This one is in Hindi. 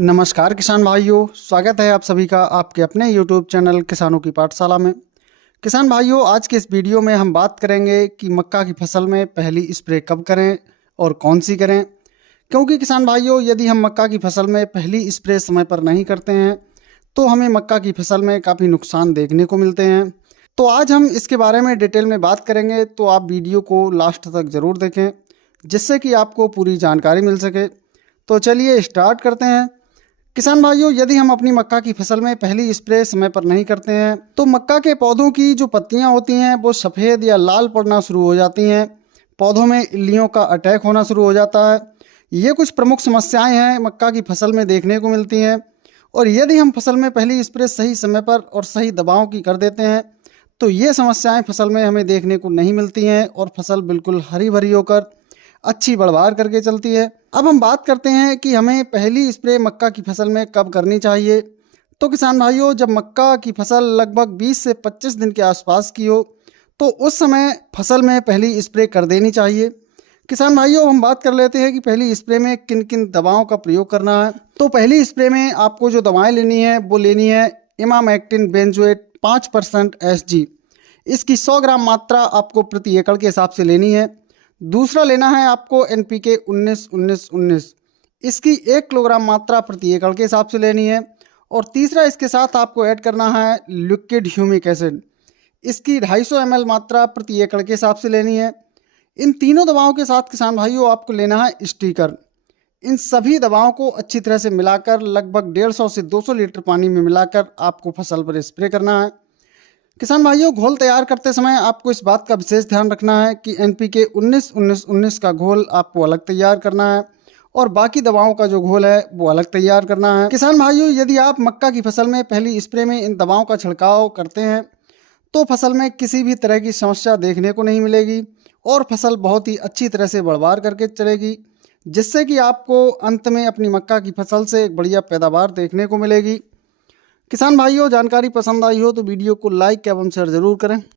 नमस्कार किसान भाइयों, स्वागत है आप सभी का आपके अपने YouTube चैनल किसानों की पाठशाला में। किसान भाइयों, आज के इस वीडियो में हम बात करेंगे कि मक्का की फसल में पहली स्प्रे कब करें और कौन सी करें। क्योंकि किसान भाइयों, यदि हम मक्का की फसल में पहली स्प्रे समय पर नहीं करते हैं तो हमें मक्का की फसल में काफ़ी नुकसान देखने को मिलते हैं। तो आज हम इसके बारे में डिटेल में बात करेंगे, तो आप वीडियो को लास्ट तक ज़रूर देखें जिससे कि आपको पूरी जानकारी मिल सके। तो चलिए स्टार्ट करते हैं। किसान भाइयों, यदि हम अपनी मक्का की फसल में पहली स्प्रे समय पर नहीं करते हैं तो मक्का के पौधों की जो पत्तियां होती हैं वो सफ़ेद या लाल पड़ना शुरू हो जाती हैं। पौधों में इल्लियों का अटैक होना शुरू हो जाता है। ये कुछ प्रमुख समस्याएं हैं मक्का की फसल में देखने को मिलती हैं। और यदि हम फसल में पहली स्प्रे सही समय पर और सही दवाओं की कर देते हैं तो ये समस्याएं फसल में हमें देखने को नहीं मिलती हैं और फसल बिल्कुल हरी भरी होकर अच्छी बढ़वार करके चलती है। अब हम बात करते हैं कि हमें पहली स्प्रे मक्का की फसल में कब करनी चाहिए। तो किसान भाइयों, जब मक्का की फसल लगभग 20 से 25 दिन के आसपास की हो तो उस समय फसल में पहली स्प्रे कर देनी चाहिए। किसान भाइयों, हम बात कर लेते हैं कि पहली स्प्रे में किन किन दवाओं का प्रयोग करना है। तो पहली स्प्रे में आपको जो दवाएं लेनी है वो लेनी है इमामेक्टिन बेंजोएट 5% SG। इसकी 100 ग्राम मात्रा आपको प्रति एकड़ के हिसाब से लेनी है। दूसरा लेना है आपको NPK 19-19-19। इसकी 1 किलोग्राम मात्रा प्रति एकड़ के हिसाब से लेनी है। और तीसरा इसके साथ आपको ऐड करना है लिक्विड ह्यूमिक एसिड। इसकी 250 ml मात्रा प्रति एकड़ के हिसाब से लेनी है। इन तीनों दवाओं के साथ किसान भाइयों आपको लेना है स्टिकर। इन सभी दवाओं को अच्छी तरह से मिलाकर लगभग 150 से 200 लीटर पानी में मिलाकर आपको फसल पर स्प्रे करना है। किसान भाइयों, घोल तैयार करते समय आपको इस बात का विशेष ध्यान रखना है कि NPK 19-19-19 का घोल आपको अलग तैयार करना है और बाकी दवाओं का जो घोल है वो अलग तैयार करना है। किसान भाइयों, यदि आप मक्का की फसल में पहली स्प्रे में इन दवाओं का छिड़काव करते हैं तो फसल में किसी भी तरह की समस्या देखने को नहीं मिलेगी और फसल बहुत ही अच्छी तरह से बढ़वार करके चलेगी, जिससे कि आपको अंत में अपनी मक्का की फसल से एक बढ़िया पैदावार देखने को मिलेगी। किसान भाइयों, जानकारी पसंद आई हो तो वीडियो को लाइक एवं शेयर जरूर करें।